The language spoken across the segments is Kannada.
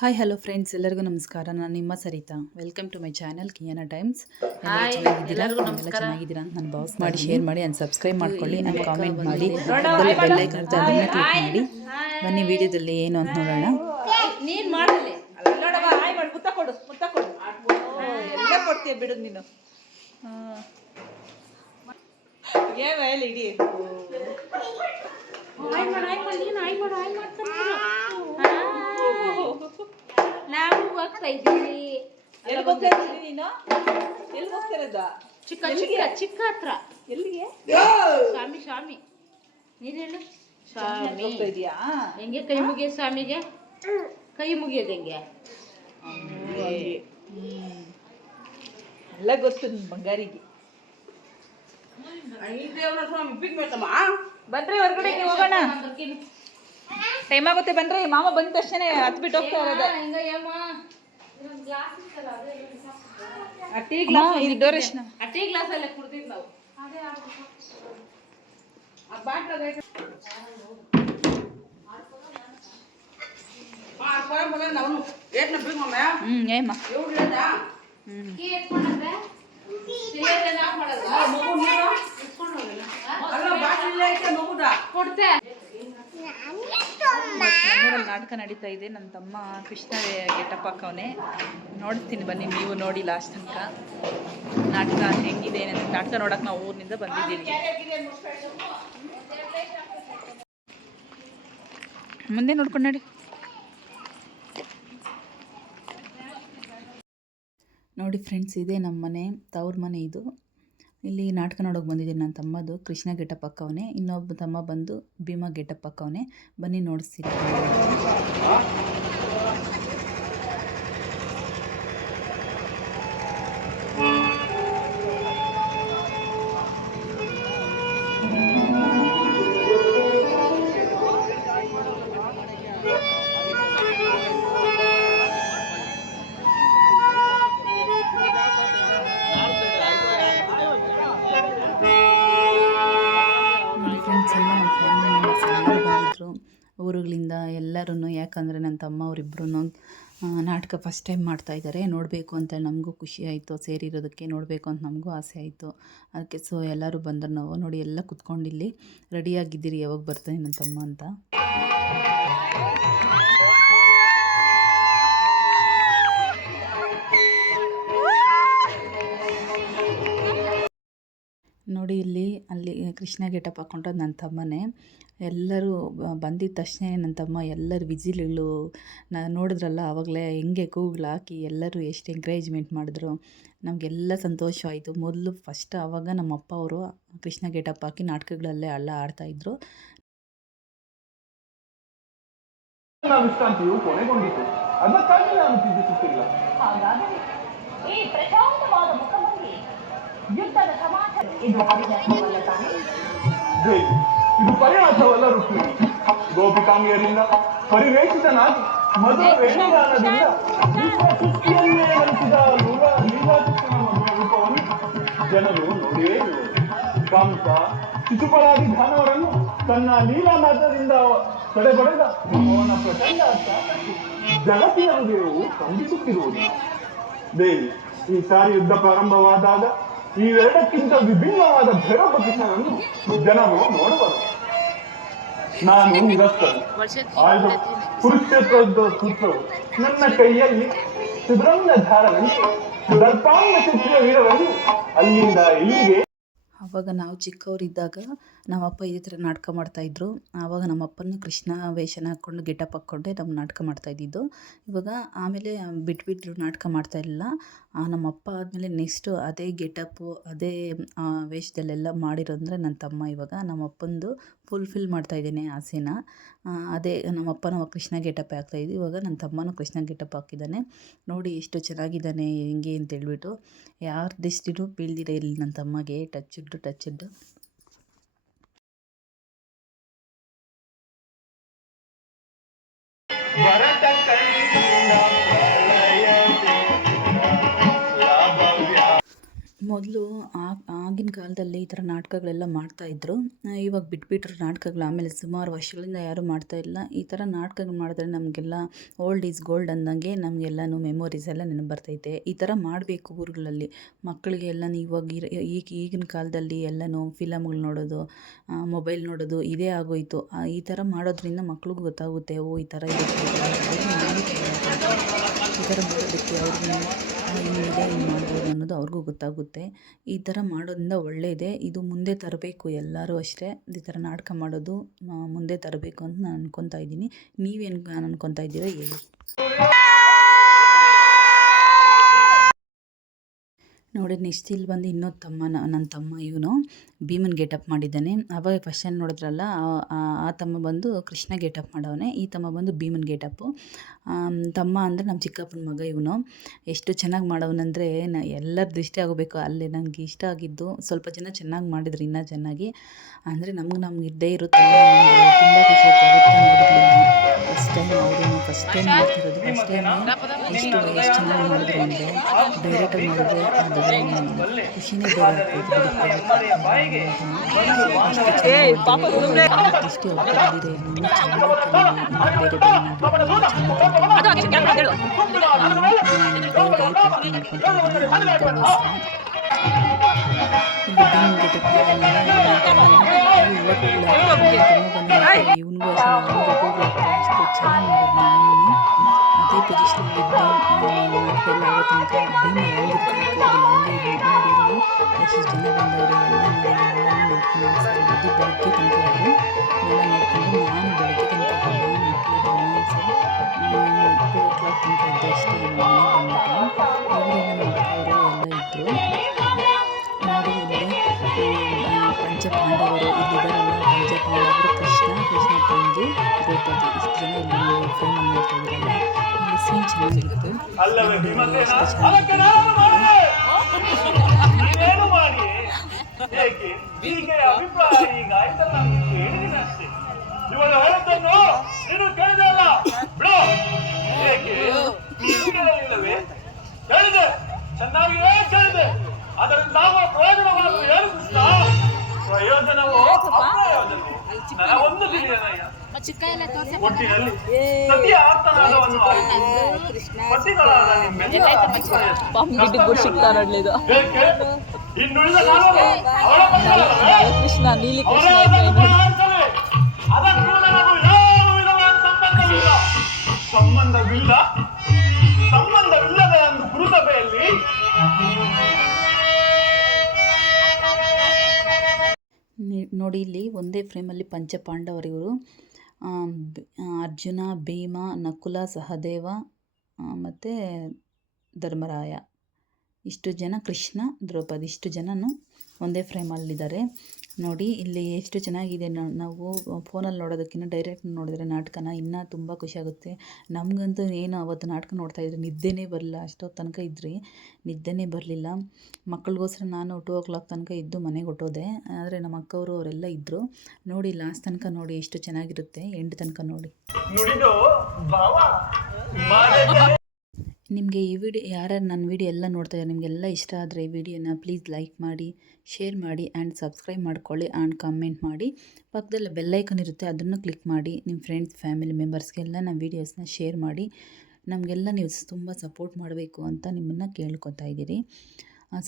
ಹಾಯ್ ಹಲೋ ಫ್ರೆಂಡ್ಸ್, ಎಲ್ಲರಿಗೂ ನಮಸ್ಕಾರ. ನಾನು ನಿಮ್ಮ Saritha. Welcome to my channel Kiyana times. ಎಲ್ಲ ಚೆನ್ನಾಗಿದ್ದೀರಾ? ಎಲ್ಲ ಚೆನ್ನಾಗಿದ್ದೀರಾ ಅಂತ ನಾನು ಬಾಸ್ ಮಾಡಿ ಶೇರ್ ಮಾಡಿ ಆ್ಯಂಡ್ ಸಬ್ಸ್ಕ್ರೈಬ್ ಮಾಡ್ಕೊಳ್ಳಿ ಆ್ಯಂಡ್ ಕಾಮೆಂಟ್ ಮಾಡಿ. ಅದರಲ್ಲಿ ಬೆಲ್ ಐಕನ್ ಇರುತ್ತೆ, ಅದನ್ನು ಕ್ಲಿಕ್ ಮಾಡಿ. ಬನ್ನಿ ವಿಡಿಯೋದಲ್ಲಿ ಏನು ಅಂತ ನೋಡೋಣ. ನೀನು ಮಾಡಲಿ ನೋಡವ, ಹಾಯ್ ಮಾಡಿ ಮುತ್ತ ಕೊಡು, ಮುತ್ತ ಕೊಡು. ಎಲ್ಲ ಕೊಡ್ತೀಯ ಬಿಡು ನೀನು. ಏನು ಹೇಳಿ ಇಡಿ. ನಾವು ಹೋಗ್ತಾ ಇದ್ದೀವಿ. ಎಲ್ಲಿಗೆ ಹೋಗ್ತಾ ಇದ್ದೀನಿ ನೀನು? ಎಲ್ಲಿಗೆ ಹೋಗ್ತಿರೋದ? ಚಿಕ್ಕ ಚಿಕ್ಕ ಚಿಕ್ಕ ಹತ್ರ. ಎಲ್ಲಿಗೆ? ಸ್ವಾಮಿ ನೀನು ಹೇಳು. ಸ್ವಾಮಿ ಹೋಗ್ತಾ ಇದೀಯಾ? ಹೆಂಗೆ ಕೈ ಮುಗಿಯ ಸ್ವಾಮಿಗೆ? ಕೈ ಮುಗಿಯೋದು ಹೆಂಗೆ? ಎಲ್ಲ ಗೊತ್ತು ನಿನ್ ಬಂಗಾರಿಗೆ. ಬನ್ರಿ ಹೊರಗಡೆಗೆ ಹೋಗೋಣ. ಟೈಮ್ ಆಗುತ್ತೆ ಬನ್ರಿ. ಮಾಮ ಬಂದ ತಕ್ಷಣ ಹತ್ಬಿಟ್ಟು ಹೋಗ್ತಾ ಇರೋದೆ. ಟೀ ಗ್ಲಾಸ್ ಅಲ್ಲೇ ಕುಡ್ದಿದ್ದು ನಾವು. ನಾಟಕ ನಡೀತಾ ಇದೆ. ನನ್ನ ತಮ್ಮ ಕೃಷ್ಣ ಗೆಟಪ್ ಹಾಕವನೆ. ನೋಡ್ತೀನಿ ಬನ್ನಿ, ನೀವು ನೋಡಿ ಲಾಸ್ಟ್ ತನಕ ನಾಟಕ ಹೆಂಗಿದೆ. ನಾಟಕ ನೋಡಕ್ಕೆ ನಾವು ಊರಿನಿಂದ ಬಂದಿದ್ದೀವಿ. ಮುಂದೆ ನೋಡ್ಕೊಂಡು ನೋಡಿ. ನೋಡಿ ಫ್ರೆಂಡ್ಸ್, ಇದೇ ನಮ್ಮ ಮನೆ, ತವ್ರ ಮನೆ ಇದು. ಇಲ್ಲಿ ನಾಟಕ ನೋಡೋಕೆ ಬಂದಿದ್ದೀನಿ. ನನ್ನ ತಮ್ಮದು ಕೃಷ್ಣ ಗೆಟಪ್ ಹಾಕವನೆ, ಇನ್ನೊಬ್ಬ ತಮ್ಮ ಬಂದು ಭೀಮಾ ಗೆಟಪ್ ಹಾಕವನೆ. ಬನ್ನಿ ನೋಡಿಸ್ತೀನಿ. ಊರುಗಳಿಂದ ಎಲ್ಲರೂ, ಯಾಕಂದರೆ ನನ್ನ ತಮ್ಮ ಅವರಿಬ್ಬರೂ ನಾಟಕ ಫಸ್ಟ್ ಟೈಮ್ ಮಾಡ್ತಾಯಿದ್ದಾರೆ. ನೋಡಬೇಕು ಅಂತ ನಮಗೂ ಖುಷಿ ಆಯಿತು, ಸೇರಿರೋದಕ್ಕೆ ನೋಡಬೇಕು ಅಂತ ನಮಗೂ ಆಸೆ ಆಯಿತು. ಅದಕ್ಕೆ ಎಲ್ಲರೂ ಬಂದರು. ನಾವು ನೋಡಿ ಎಲ್ಲ ಕುತ್ಕೊಂಡು ಇಲ್ಲಿ ರೆಡಿಯಾಗಿದ್ದೀರಿ, ಯಾವಾಗ ಬರ್ತಾನೆ ನನ್ನ ತಮ್ಮ ಅಂತ. ನೋಡಿ ಅಲ್ಲಿ ಕೃಷ್ಣ ಗೆಟಪ್ ಹಾಕ್ಕೊಂಡ್ರೆ ನನ್ನ ತಮ್ಮನೇ. ಎಲ್ಲರೂ ಬಂದಿದ್ದ ತಕ್ಷಣ ನನ್ನ ತಮ್ಮ ಎಲ್ಲರೂ ವಿಜಿಲ್ಗಳು ನೋಡಿದ್ರಲ್ಲ, ಆವಾಗಲೇ ಹೆಂಗೆ ಕೂಗ್ಲು ಹಾಕಿ ಎಲ್ಲರೂ ಎಷ್ಟು ಎಂಕರೇಜ್ಮೆಂಟ್ ಮಾಡಿದ್ರು. ನಮಗೆಲ್ಲ ಸಂತೋಷವಾಯಿತು. ಮೊದಲು ಫಸ್ಟ್ ಆವಾಗ ನಮ್ಮ ಅಪ್ಪ ಅವರು ಕೃಷ್ಣ ಗೆಟಪ್ ಹಾಕಿ ನಾಟಕಗಳಲ್ಲೇ ಆಡ್ತಾಯಿದ್ರು. ವಿಶ್ರಾಂತಿಯು ಕೊನೆಗೊಂಡಿತು. ಅದಕ್ಕಾಗಿ ನಾನು ಚಿಂತಿಸುತ್ತಿಲ್ಲ. ಹಾಗಾದರೆ ಈ ಪ್ರಶಾಂತವಾದ ಮುಖಭಂಗಿ ಯುದ್ಧದ ಸಮಾಚಾರ ಇದು ಪರಿಹಾಸವಲ್ಲ ರುಕ್ಮಿಣಿ. ಗೋಪಿಕಾಂಗಿಯರಿಂದ ಪರಿವೇಷಿತನಾಗಿ ಮಧುರ ವೇಣುಗಾನದಿಂದ ವಿಶ್ವಸೃಷ್ಟಿಯನ್ನೇ ನಡೆಸಿದ ಲೀಲಾಕೃಷ್ಣನ ಮಧುರ ರೂಪವನ್ನು ಜನರು ನೋಡಿಯೇ ಇರುವರು. ಕಂಸ ಶಿಶುಪರಾಧಿ ದಾನವರನ್ನು ತನ್ನ ಲೀಲಾನಾಥದಿಂದ ತಡೆಬಡೆದ ಅವನ ಪ್ರಚಂಡ ಜಗತ್ತಿನ ಹೃದಯವು ಕಂಬಿಸುತ್ತಿರುವುದು. ದೇವಿ, ಈ ಸಾರಿ ಯುದ್ಧ ಪ್ರಾರಂಭವಾದಾಗ ಇವೆರಡಕ್ಕಿಂತ ವಿಭಿನ್ನವಾದ ಭೈರವ ಕೃಷ್ಣನನ್ನು ಜನರು ನೋಡಬಾರದು. ನಾನು ನಿರಸ್ತನು. ಆಯ್ದು ಕುರುಕ್ಷೇತ್ರದ ಸೂತ್ರವು ನನ್ನ ಕೈಯಲ್ಲಿ ಸುಬ್ರಹ್ಮ ಧಾರನಂತೆ ದರ್ಪಾಂಗ ಚಿತ್ರ ವೀರವನ್ನು ಅಲ್ಲಿಂದ ಇಲ್ಲಿಗೆ. ಆವಾಗ ನಾವು ಚಿಕ್ಕವರಿದ್ದಾಗ ನಮ್ಮಪ್ಪ ಇದೇ ಥರ ನಾಟಕ ಮಾಡ್ತಾಯಿದ್ರು. ಆವಾಗ ನಮ್ಮಪ್ಪನ ಕೃಷ್ಣ ವೇಷನ ಹಾಕ್ಕೊಂಡು ಗೆಟಪ್ ಹಾಕ್ಕೊಂಡೆ ನಮ್ಮ ನಾಟಕ ಮಾಡ್ತಾಯಿದ್ದಿದ್ದು. ಇವಾಗ ಆಮೇಲೆ ಬಿಟ್ಬಿಟ್ರು, ನಾಟಕ ಮಾಡ್ತಾಯಿರಲಿಲ್ಲ. ನಮ್ಮಪ್ಪ ಆದಮೇಲೆ ನೆಕ್ಸ್ಟು ಅದೇ ಗೆಟಪ್ಪು, ಅದೇ ವೇಷದಲ್ಲೆಲ್ಲ ಮಾಡಿರೋಂದರೆ ನನ್ನ ತಮ್ಮ. ಇವಾಗ ನಮ್ಮಪ್ಪಂದು ಫುಲ್ಫಿಲ್ ಮಾಡ್ತಾಯಿದ್ದೇನೆ ಆಸೆನ. ಅದೇ ನಮ್ಮಪ್ಪನ ಕೃಷ್ಣ ಗೆಟಪ್ ಹಾಕ್ತಾಯಿದ್ದು. ಇವಾಗ ನನ್ನ ತಮ್ಮನೂ ಕೃಷ್ಣ ಗೆಟಪ್ ಹಾಕಿದ್ದಾನೆ. ನೋಡಿ ಎಷ್ಟು ಚೆನ್ನಾಗಿದ್ದಾನೆ ಹೆಂಗೆ ಅಂತೇಳ್ಬಿಟ್ಟು. ಯಾರ ದೃಷ್ಟಿನೂ ಬೀಳ್ದಿರ ಇಲ್ಲಿ ನನ್ನ ತಮ್ಮಗೆ. ಟಚ್ಚಿದ್ದು ಮೊದಲು ಆ ಆಗಿನ ಕಾಲದಲ್ಲಿ ಈ ಥರ ನಾಟಕಗಳೆಲ್ಲ ಮಾಡ್ತಾಯಿದ್ರು. ಇವಾಗ ಬಿಟ್ಬಿಟ್ರು ನಾಟಕಗಳು. ಆಮೇಲೆ ಸುಮಾರು ವರ್ಷಗಳಿಂದ ಯಾರೂ ಮಾಡ್ತಾಯಿಲ್ಲ. ಈ ಥರ ನಾಟಕಗಳು ಮಾಡಿದ್ರೆ ನಮಗೆಲ್ಲ ಓಲ್ಡ್ ಈಸ್ ಗೋಲ್ಡ್ ಅಂದಂಗೆ ನಮಗೆಲ್ಲನೂ ಮೆಮೊರೀಸ್ ಎಲ್ಲ ನೆನಪು ಬರ್ತೈತೆ. ಈ ಥರ ಮಾಡಬೇಕು ಊರುಗಳಲ್ಲಿ. ಮಕ್ಕಳಿಗೆ ಎಲ್ಲನೂ ಈಗಿನ ಕಾಲದಲ್ಲಿ ಎಲ್ಲನೂ ಫಿಲಮ್ಗಳು ನೋಡೋದು, ಮೊಬೈಲ್ ನೋಡೋದು ಇದೇ ಆಗೋಯಿತು. ಈ ಥರ ಮಾಡೋದ್ರಿಂದ ಮಕ್ಳಿಗೂ ಗೊತ್ತಾಗುತ್ತೆ, ಓ ಈ ಥರ ಇರುತ್ತೆ, ಈ ಥರ ಮಾಡೋದಕ್ಕೆ ಅವ್ರಿಗೂ ಹಿಂಗಿದೆ, ಹಿಂಗೆ ಮಾಡ್ಬೋದು ಅನ್ನೋದು ಅವ್ರಿಗೂ ಗೊತ್ತಾಗುತ್ತೆ. ಈ ಥರ ಮಾಡೋದ್ರಿಂದ ಒಳ್ಳೆಯದೇ. ಇದು ಮುಂದೆ ತರಬೇಕು, ಎಲ್ಲರೂ ಅಷ್ಟೇ ಈ ಥರ ನಾಟಕ ಮಾಡೋದು ಮುಂದೆ ತರಬೇಕು ಅಂತ ನಾನು ಅನ್ಕೊತಾ ಇದ್ದೀನಿ. ನೀವೇನು ಅನ್ಕೊತಾ ಇದ್ದೀರೋ ಹೇಳಿ. ನೋಡಿ ನೆಕ್ಸ್ಟ್ ಇಲ್ಲಿ ಬಂದು ಇನ್ನೊಂದು ನನ್ನ ತಮ್ಮ ಇವನು ಭೀಮನ್ ಗೆಟಪ್ ಮಾಡಿದ್ದಾನೆ. ಅವಾಗ ಫಸ್ಟ್ ಟೈಮ್ ನೋಡಿದ್ರಲ್ಲ, ಆ ತಮ್ಮ ಬಂದು ಕೃಷ್ಣ ಗೆಟಪ್ ಮಾಡವನೆ, ಈ ತಮ್ಮ ಬಂದು ಭೀಮನ್ ಗೆಟಪ್ಪು. ತಮ್ಮ ಅಂದರೆ ನಮ್ಮ ಚಿಕ್ಕಪ್ಪನ ಮಗ ಇವನು. ಎಷ್ಟು ಚೆನ್ನಾಗಿ ಮಾಡವನಂದರೆ ಎಲ್ಲರ ದೃಷ್ಟಿ ಆಗಬೇಕು. ಅಲ್ಲಿ ನನಗೆ ಇಷ್ಟ ಆಗಿದ್ದು ಸ್ವಲ್ಪ ಜನ ಚೆನ್ನಾಗಿ ಮಾಡಿದ್ರು, ಇನ್ನೂ ಚೆನ್ನಾಗಿ ಅಂದರೆ ನಮ್ಗೆ ಇದ್ದೇ ಇರುತ್ತೆ. ತುಂಬ ಖುಷಿ ಆಗುತ್ತೆ. ಫಸ್ಟ್ ಟೈಮ್ ಮಾಡ್ತಿರೋದು. ಫಸ್ಟ್ ಟೈಮ್ ಎಷ್ಟು ಚೆನ್ನಾಗಿ ಮಾಡಿದ್ರು ಅಂದರೆ ಡೈರೆಕ್ಟಾಗಿ ಮಾಡಿದ್ರೆ ಅದು ಖುಷಿನೇ ಬೇರೆ ಆಗ್ತೈತೆ. ದೃಷ್ಟಿ ಹೋಗ್ತಿದ್ದೀರ ಇನ್ನೂ ಚೆನ್ನಾಗಿ ಬೇರೆ ಇವನಿಗೂ ಅಷ್ಟು ಚೆನ್ನಾಗಿ ಮಾಡಿದ್ನು. ಅದೇ ಪೊಸಿಷನಲ್ಲಿದ್ದು ಎಲ್ಲ ಆಗೋ ತನಕ ಭೀಮ ಹೆಂಗಿರ್ಬೇಕು ಹಂಗೆ ನೋಡಿ ಎಷ್ಟು ಜನ ಬಂದವರು ಎಲ್ಲ ನೋಡಿ ಎಲ್ಲ ನೋಡ್ಕೊಂಡು ಇದು ಬೆಳಗ್ಗೆ ತನಕ ಇದ್ದರು. ಎಲ್ಲ ನೋಡಿಕೊಂಡು ನಾನು ಬೆಳಗ್ಗೆ ತನಕ ಮಕ್ಕಳು 2 o'clock ತನಕ ಇದ್ದೆ ಅಷ್ಟೇ. ಮನೆಗೆ ಬಂದ್ಬಿಟ್ಟು ಇವರೆಲ್ಲ ನೋಡ್ಕೊಂಡು ಎಲ್ಲ ಇದ್ದರು. ನೋಡಿ ಇಲ್ಲಿ ಪಂಚಪಾಂಡವರು ಇಲ್ಲಿದ್ದಾರಲ್ಲ, ಪಂಚಪಾಂಡವರು ಕೃಷ್ಣ ತಂಗಿ ದ್ರೌಪದಿ ಇಷ್ಟು ಜನ ಇಲ್ಲಿ ಫ್ರೇಮಲ್ಲಿ ನೋಡ್ತಾ ಇದ್ದಾರಲ್ಲ. ಇಲ್ಲಿ ಸೀನ್ ಚೆನ್ನಾಗಿತ್ತು. ಒಟ್ಟಿನಲ್ಲಿ ಸತಿಯ ಆಪ್ತನಾದವನು ಇನ್ನುಳಿದ ಕೃಷ್ಣ ನೀಲಿ ಸಂಬಂಧವಿಲ್ಲದ ಒಂದು ಗುರುಸಭೆಯಲ್ಲಿ ನೋಡಿ ಇಲ್ಲಿ ಒಂದೇ ಫ್ರೇಮಲ್ಲಿ ಪಂಚಪಾಂಡವರಿವರು ಅರ್ಜುನ, ಭೀಮ, ನಕುಲ, ಸಹದೇವ ಮತ್ತು ಧರ್ಮರಾಯ ಇಷ್ಟು ಜನ, ಕೃಷ್ಣ, ದ್ರೌಪದಿ ಇಷ್ಟು ಜನನು ಒಂದೇ ಫ್ರೇಮಲ್ಲಿದ್ದಾರೆ. ನೋಡಿ ಇಲ್ಲಿ ಎಷ್ಟು ಚೆನ್ನಾಗಿದೆ. ನಾವು ಫೋನಲ್ಲಿ ನೋಡೋದಕ್ಕಿಂತ ಡೈರೆಕ್ಟ್ ನೋಡಿದ್ರೆ ನಾಟಕನ ಇನ್ನೂ ತುಂಬ ಖುಷಿಯಾಗುತ್ತೆ. ನಮಗಂತೂ ಏನು ಅವತ್ತು ನಾಟಕ ನೋಡ್ತಾಯಿದ್ರೆ ನಿದ್ದೆನೇ ಬರಲಿಲ್ಲ. ಅಷ್ಟೊತ್ತು ತನಕ ಇದ್ರಿ, ನಿದ್ದೆನೇ ಬರಲಿಲ್ಲ. ಮಕ್ಕಳಿಗೋಸ್ಕರ ನಾನು 2 o'clock ತನಕ ಇದ್ದು ಮನೆಗೆ ಹೊಟ್ಟೋದೆ. ಆದರೆ ನಮ್ಮ ಅಕ್ಕವರು ಅವರೆಲ್ಲ ಇದ್ದರು. ನೋಡಿ ಲಾಸ್ಟ್ ತನಕ ನೋಡಿ ಎಷ್ಟು ಚೆನ್ನಾಗಿರುತ್ತೆ, ಎಂಡ್ ತನಕ ನೋಡಿ. ನಿಮಗೆ ಈ ವಿಡಿಯೋ ಯಾರ್ಯಾರು ನನ್ನ ವಿಡಿಯೋ ಎಲ್ಲ ನೋಡ್ತಾ ಇದ್ದಾರೆ, ನಿಮಗೆಲ್ಲ ಇಷ್ಟ ಆದರೆ ಈ ವಿಡಿಯೋನ ಪ್ಲೀಸ್ ಲೈಕ್ ಮಾಡಿ, ಶೇರ್ ಮಾಡಿ ಆ್ಯಂಡ್ ಸಬ್ಸ್ಕ್ರೈಬ್ ಮಾಡ್ಕೊಳ್ಳಿ ಆ್ಯಂಡ್ ಕಮೆಂಟ್ ಮಾಡಿ. ಪಕ್ಕದಲ್ಲಿ ಬೆಲ್ಲೈಕನ್ ಇರುತ್ತೆ, ಅದನ್ನು ಕ್ಲಿಕ್ ಮಾಡಿ. ನಿಮ್ಮ ಫ್ರೆಂಡ್ಸ್ ಫ್ಯಾಮಿಲಿ ಮೆಂಬರ್ಸ್ಗೆಲ್ಲ ನಮ್ಮ ವೀಡಿಯೋಸ್ನ ಶೇರ್ ಮಾಡಿ. ನಮಗೆಲ್ಲ ನೀವು ತುಂಬ ಸಪೋರ್ಟ್ ಮಾಡಬೇಕು ಅಂತ ನಿಮ್ಮನ್ನು ಕೇಳ್ಕೊತಾ ಇದ್ದೀರಿ.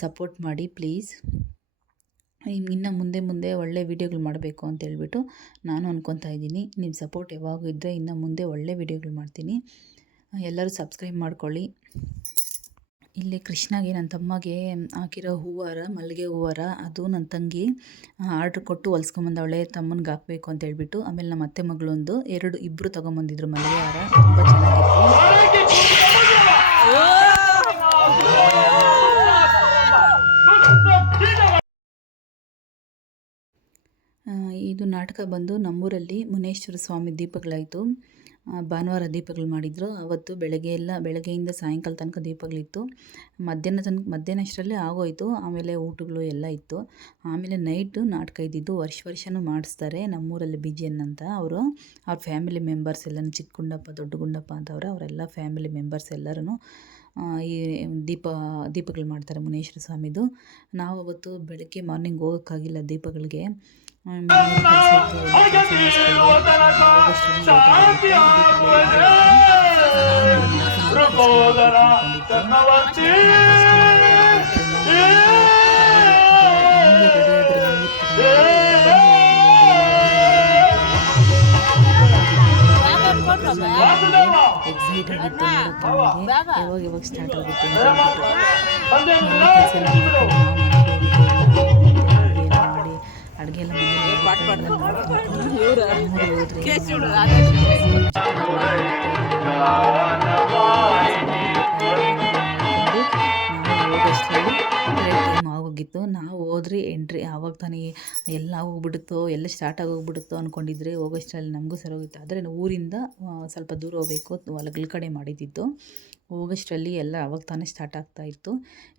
ಸಪೋರ್ಟ್ ಮಾಡಿ ಪ್ಲೀಸ್. ಇನ್ನು ಮುಂದೆ ಒಳ್ಳೆ ವೀಡಿಯೋಗಳು ಮಾಡಬೇಕು ಅಂತ ಹೇಳ್ಬಿಟ್ಟು ನಾನು ಅಂದ್ಕೊತಾ ಇದ್ದೀನಿ. ನಿಮ್ಮ ಸಪೋರ್ಟ್ ಯಾವಾಗೂ ಇದ್ದರೆ ಇನ್ನು ಮುಂದೆ ಒಳ್ಳೆ ವೀಡಿಯೋಗಳು ಮಾಡ್ತೀನಿ. ಎಲ್ಲರೂ ಸಬ್ಸ್ಕ್ರೈಬ್ ಮಾಡ್ಕೊಳ್ಳಿ. ಇಲ್ಲಿ ಕೃಷ್ಣಗೆ ನನ್ನ ತಮ್ಮಗೆ ಹಾಕಿರೋ ಹೂವಾರ, ಮಲ್ಲಿಗೆ ಹೂವಾರ, ಅದು ನನ್ನ ತಂಗಿ ಆರ್ಡ್ರ್ ಕೊಟ್ಟು ಹೊಲ್ಸ್ಕೊಂಬಂದವಳೆ ತಮ್ಮನಿಗೆ ಹಾಕಬೇಕು ಅಂತ ಹೇಳ್ಬಿಟ್ಟು. ಆಮೇಲೆ ನಮ್ಮ ಅತ್ತೆ ಮಗಳೊಂದು ಇಬ್ಬರು ತೊಗೊಂಬಂದಿದ್ರು ಮಲ್ಲಿಗೆ ಹಾರ, ತುಂಬ ಚೆನ್ನಾಗಿತ್ತು. ಇದು ನಾಟಕ ಬಂದು ನಮ್ಮೂರಲ್ಲಿ ಮುನೇಶ್ವರ ಸ್ವಾಮಿ ದೀಪಗಳಾಯಿತು. ಭಾನುವಾರ ದೀಪಗಳು ಮಾಡಿದರು. ಅವತ್ತು ಬೆಳಗ್ಗೆಯಿಂದ ಸಾಯಂಕಾಲ ತನಕ ದೀಪಗಳಿತ್ತು. ಮಧ್ಯಾಹ್ನ ಅಷ್ಟರಲ್ಲೇ ಆಗೋಯಿತು. ಆಮೇಲೆ ಊಟಗಳು ಎಲ್ಲ ಇತ್ತು. ಆಮೇಲೆ ನೈಟು ನಾಟಕ ಇದ್ದಿದ್ದು. ವರ್ಷನೂ ಮಾಡಿಸ್ತಾರೆ ನಮ್ಮೂರಲ್ಲಿ BGN ಅಂತ. ಅವ್ರ ಫ್ಯಾಮಿಲಿ ಮೆಂಬರ್ಸ್ ಎಲ್ಲನೂ ಚಿಕ್ಕ ಗುಂಡಪ್ಪ ದೊಡ್ಡ ಗುಂಡಪ್ಪ ಅಂತವ್ರೆ, ಅವರೆಲ್ಲ ಫ್ಯಾಮಿಲಿ ಮೆಂಬರ್ಸ್ ಎಲ್ಲರೂ ಈ ದೀಪಗಳು ಮಾಡ್ತಾರೆ ಮುನೇಶ್ವರ ಸ್ವಾಮಿದು. ನಾವು ಅವತ್ತು ಬೆಳಗ್ಗೆ ಮಾರ್ನಿಂಗ್ ಹೋಗೋಕ್ಕಾಗಿಲ್ಲ ದೀಪಗಳಿಗೆ. ಎಕ್ಸೈಟ್ ಆಗಿತ್ತು ನೋಡೋಕ್ಕೆ ನಮಗೆ. ಯಾವಾಗ ಸ್ಟಾರ್ಟ್ ಆಗುತ್ತೆ ಅಂತ ಮಾಡಿ ಅಡುಗೆ ಎಲ್ಲ ಟೈಮ್ ಆಗೋಗಿತ್ತು. ನಾವು ಹೋದ್ರಿ ಎಂಟ್ರಿ ಆವಾಗ ತಾನೇ ಎಲ್ಲ ಹೋಗ್ಬಿಡುತ್ತೋ, ಎಲ್ಲ ಸ್ಟಾರ್ಟ್ ಆಗೋಗ್ಬಿಡುತ್ತೋ ಅಂದ್ಕೊಂಡಿದ್ರೆ ಹೋಗೋಷ್ಟರಲ್ಲಿ ನಮಗೂ ಸರೋಗಿತ್ತು. ಆದರೆ ಊರಿಂದ ಸ್ವಲ್ಪ ದೂರ ಹೋಗಬೇಕು, ಹೊಲಗಳ ಕಡೆ ಮಾಡಿದ್ದಿದ್ದು. ಹೋಗೋಷ್ಟರಲ್ಲಿ ಎಲ್ಲ ಆವಾಗ ತಾನೇ ಸ್ಟಾರ್ಟ್ ಆಗ್ತಾಯಿತ್ತು.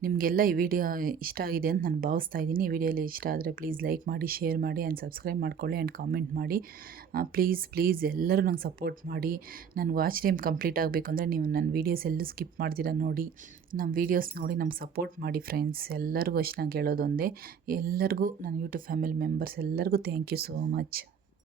ನಿಮಗೆಲ್ಲ ಈ ವಿಡಿಯೋ ಇಷ್ಟ ಆಗಿದೆ ಅಂತ ನಾನು ಭಾವಿಸ್ತಾ ಇದ್ದೀನಿ. ಈ ವಿಡಿಯೋಲಿ ಇಷ್ಟ ಆದರೆ ಪ್ಲೀಸ್ ಲೈಕ್ ಮಾಡಿ, ಶೇರ್ ಮಾಡಿ ಆ್ಯಂಡ್ ಸಬ್ಸ್ಕ್ರೈಬ್ ಮಾಡ್ಕೊಳ್ಳಿ ಆ್ಯಂಡ್ ಕಾಮೆಂಟ್ ಮಾಡಿ. ಪ್ಲೀಸ್ ಎಲ್ಲರೂ ನಂಗೆ ಸಪೋರ್ಟ್ ಮಾಡಿ. ನನ್ನ ವಾಚ್ ಟೈಮ್ ಕಂಪ್ಲೀಟ್ ಆಗಬೇಕು ಅಂದರೆ ನೀವು ನನ್ನ ವೀಡಿಯೋಸ್ ಎಲ್ಲೂ ಸ್ಕಿಪ್ ಮಾಡ್ತೀರಾ ನೋಡಿ. ನಮ್ಮ ವೀಡಿಯೋಸ್ ನೋಡಿ ನಮ್ಗೆ ಸಪೋರ್ಟ್ ಮಾಡಿ ಫ್ರೆಂಡ್ಸ್. ಎಲ್ಲರಿಗೂ ಅಷ್ಟು ನಂಗೆ ಹೇಳೋದೊಂದೇ, ಎಲ್ಲರಿಗೂ ನನ್ನ ಯೂಟ್ಯೂಬ್ ಫ್ಯಾಮಿಲಿ ಮೆಂಬರ್ಸ್ ಎಲ್ಲರಿಗೂ ಥ್ಯಾಂಕ್ ಯು ಸೋ ಮಚ್.